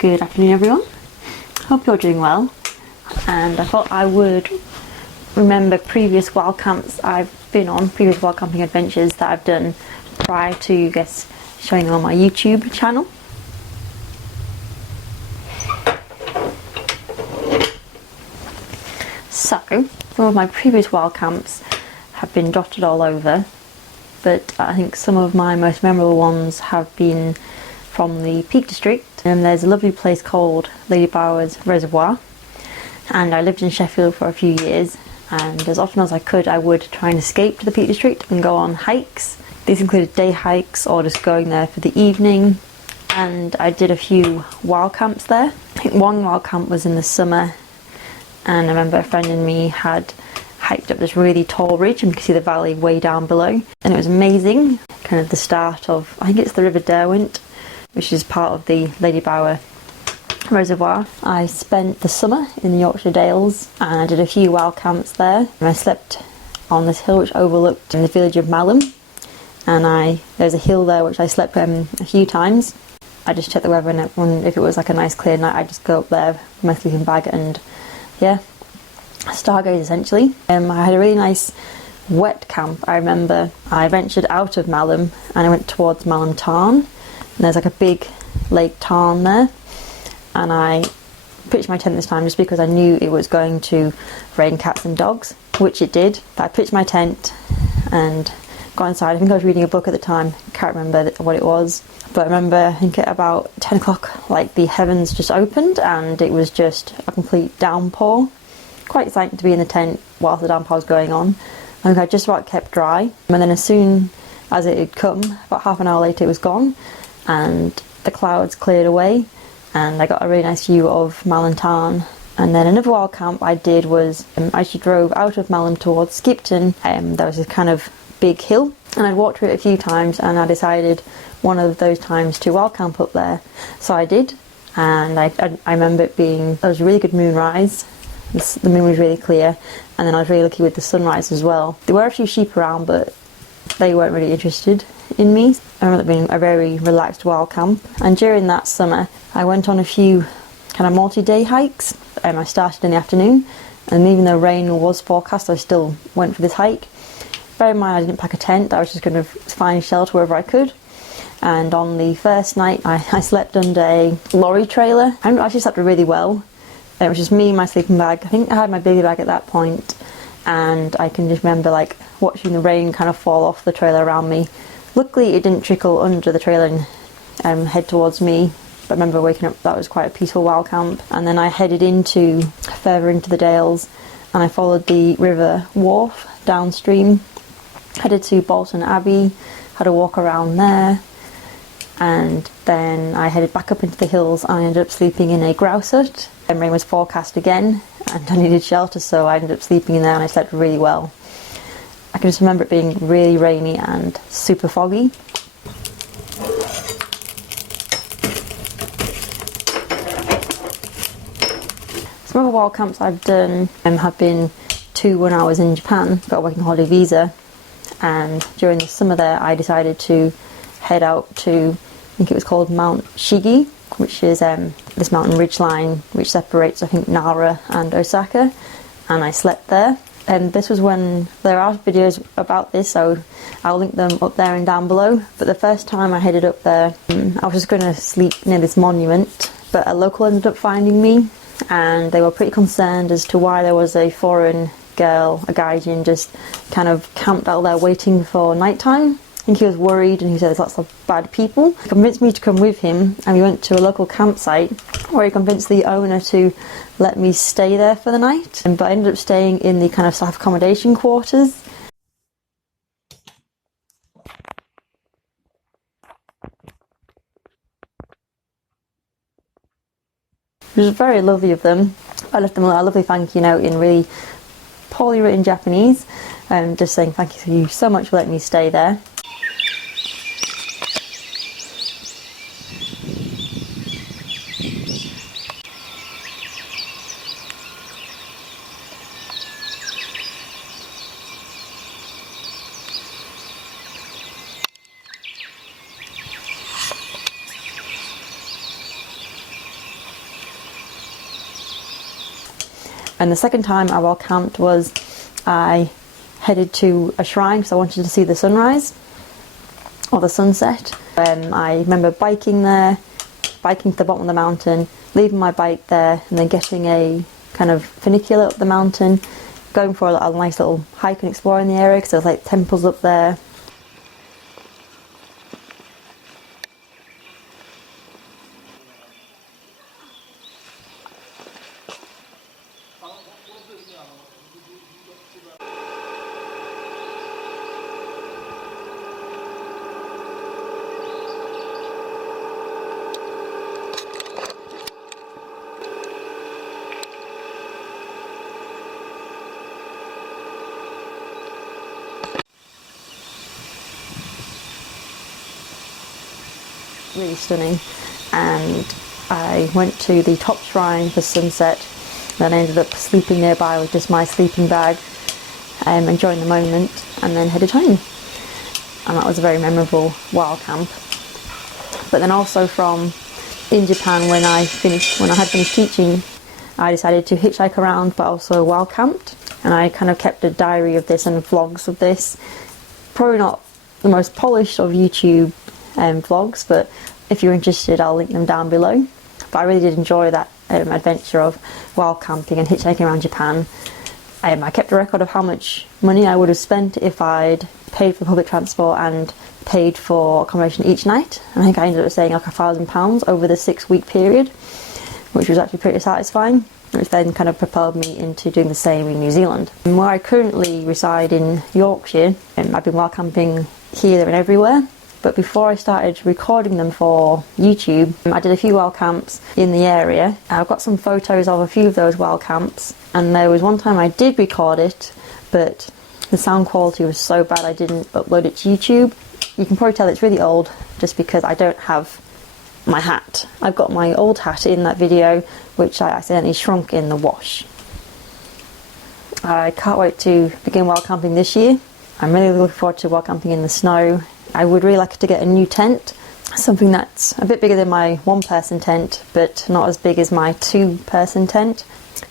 Good afternoon everyone, hope you're doing well, and I thought I would remember previous wild camps I've been on, previous wild camping adventures that I've done prior to showing them on my YouTube channel. So, some of my previous wild camps have been dotted all over, but I think some of my most memorable ones have been from the Peak District, and there's a lovely place called Lady Bowers Reservoir, and I lived in Sheffield for a few years, and as often as I could I would try and escape to the Peak District and go on hikes. These included day hikes or just going there for the evening, and I did a few wild camps there. I think one wild camp was in the summer, and I remember a friend and me had hiked up this really tall ridge and you could see the valley way down below, and it was amazing. Kind of the start of, I think it's the River Derwent, which is part of the Lady Bower Reservoir. I spent the summer in the Yorkshire Dales and I did a few wild camps there. And I slept on this hill which overlooked the village of Malham, and there's a hill there which I slept a few times. I just checked the weather, and if it was like a nice clear night I'd just go up there with my sleeping bag and yeah, stargaze essentially. I had a really nice wet camp. I remember I ventured out of Malham and I went towards Malham Tarn. And there's like a big lake tarn there, and I pitched my tent this time just because I knew it was going to rain cats and dogs, which it did. But I pitched my tent and got inside. I think I was reading a book at the time, can't remember what it was, but I remember I think at about 10 o'clock like the heavens just opened and it was just a complete downpour. Quite exciting to be in the tent whilst the downpour was going on. I think I just about kept dry, and then as soon as it had come, about half an hour later it was gone and the clouds cleared away and I got a really nice view of Malham Tarn. And then another wild camp I did was I actually drove out of Malham towards Skipton. There was this kind of big hill and I'd walked through it a few times, and I decided one of those times to wild camp up there, so I did. And I remember there was a really good moonrise. The moon was really clear, and then I was really lucky with the sunrise as well. There were a few sheep around, but they weren't really interested in me. I remember it being a very relaxed wild camp, and during that summer I went on a few kind of multi-day hikes. I started in the afternoon, and even though rain was forecast I still went for this hike. Bear in mind I didn't pack a tent, I was just going to find shelter wherever I could. And on the first night I slept under a lorry trailer. I actually slept really well. It was just me and my sleeping bag. I think I had my baby bag at that point, and I can just remember like watching the rain kind of fall off the trailer around me. Luckily it didn't trickle under the trailer and head towards me, but I remember waking up, that was quite a peaceful wild camp. And then I headed further into the Dales, and I followed the River Wharfe downstream, headed to Bolton Abbey, had a walk around there, and then I headed back up into the hills and I ended up sleeping in a grouse hut. And rain was forecast again and I needed shelter, so I ended up sleeping in there and I slept really well. I can just remember it being really rainy and super foggy. Some other wild camps I've done have been 2 when I was in Japan, got a working holiday visa, and during the summer there I decided to head out to, I think it was called Mount Shigi, which is this mountain ridgeline which separates I think Nara and Osaka, and I slept there. And this was when there are videos about this, so I'll link them up there and down below. But the first time I headed up there, I was just going to sleep near this monument, but a local ended up finding me, and they were pretty concerned as to why there was a foreign girl, a gaijin, just kind of camped out there waiting for nighttime. I think he was worried and he said there's lots of bad people. He convinced me to come with him, and we went to a local campsite where he convinced the owner to let me stay there for the night. But I ended up staying in the kind of staff accommodation quarters. It was very lovely of them. I left them a lovely thank you note in really poorly written Japanese, just saying thank you so much for letting me stay there. And the second time I wild camped was I headed to a shrine because I wanted to see the sunrise or the sunset. I remember biking there, biking to the bottom of the mountain, leaving my bike there, and then getting a kind of funicular up the mountain, going for a nice little hike and exploring the area because there's like temples up there. Really stunning, and I went to the top shrine for sunset, then I ended up sleeping nearby with just my sleeping bag, enjoying the moment, and then headed home. And that was a very memorable wild camp. But then also in Japan, when I had finished teaching, I decided to hitchhike around but also wild camped, and I kind of kept a diary of this and vlogs of this. Probably not the most polished of YouTube vlogs, but if you're interested I'll link them down below. But I really did enjoy that adventure of wild camping and hitchhiking around Japan. I kept a record of how much money I would have spent if I'd paid for public transport and paid for accommodation each night. I think I ended up saying like £1,000 over the 6-week period, which was actually pretty satisfying, which then kind of propelled me into doing the same in New Zealand. And where I currently reside in Yorkshire, I've been wild camping here, there and everywhere. But before I started recording them for YouTube, I did a few wild camps in the area. I've got some photos of a few of those wild camps, and there was one time I did record it, but the sound quality was so bad I didn't upload it to YouTube. You can probably tell it's really old just because I don't have my hat. I've got my old hat in that video, which I accidentally shrunk in the wash. I can't wait to begin wild camping this year. I'm really looking forward to wild camping in the snow. I would really like to get a new tent, something that's a bit bigger than my 1-person tent, but not as big as my 2-person tent.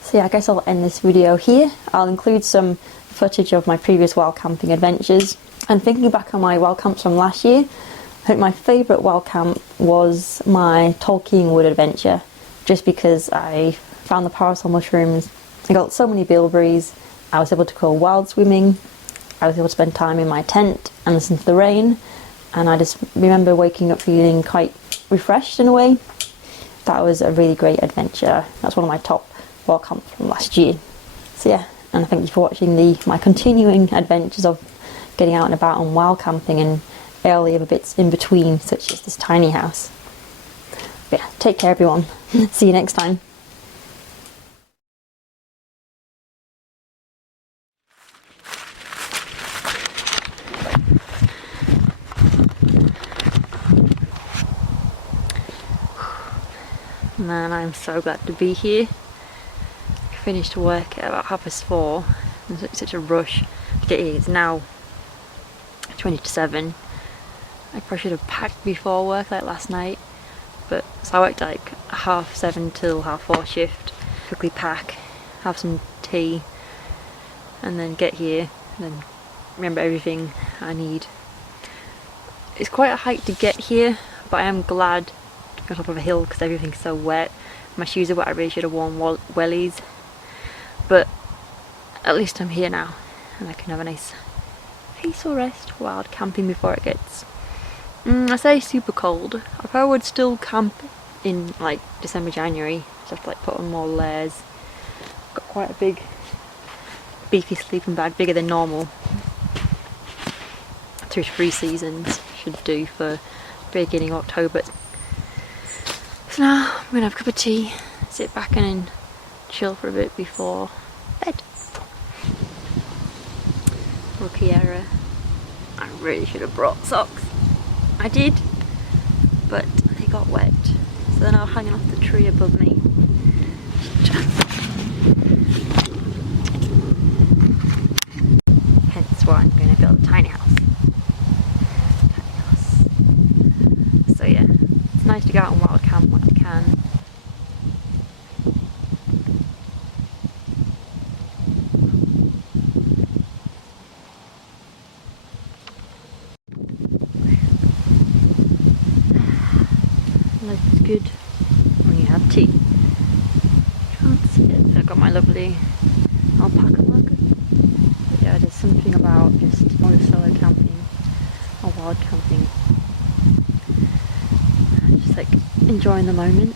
So yeah, I guess I'll end this video here. I'll include some footage of my previous wild camping adventures. And thinking back on my wild camps from last year, I think my favourite wild camp was my Tolkien Wood adventure, just because I found the parasol mushrooms, I got so many bilberries, I was able to go wild swimming, I was able to spend time in my tent and listen to the rain, and I just remember waking up feeling quite refreshed in a way. That was a really great adventure. That's one of my top wild camps from last year. So yeah, and thank you for watching my continuing adventures of getting out and about on wild camping and all the other bits in between, such as this tiny house. But yeah, take care everyone. See you next time. Man, I'm so glad to be here. I finished work at about 4:30. It's such a rush to get here. It's now 20 to 7. I probably should have packed before work like last night, but so I worked like 7:30 till 4:30 shift. Quickly pack, have some tea, and then get here, and then remember everything I need. It's quite a hike to get here, but I am glad to be on top of a hill because everything's so wet. My shoes are wet. I really should have worn wellies, but at least I'm here now and I can have a nice peaceful rest wild camping before it gets I say super cold. I probably would still camp in like December, January. Just have to like put on more layers. Got quite a big beefy sleeping bag, bigger than normal. 2 to 3 seasons should do for beginning October. So now I'm gonna have a cup of tea, sit back and chill for a bit before bed. Rookie error. I really should have brought socks. I did, but they got wet, so they're now hanging off the tree above me. Hence why I'm going to build a tiny house. So yeah, it's nice to go out on wild camp when I can. life is good when you have tea. Can't see it, but I've got my lovely alpaca mug. But yeah, there's something about just either solo camping or wild camping. Just like enjoying the moment.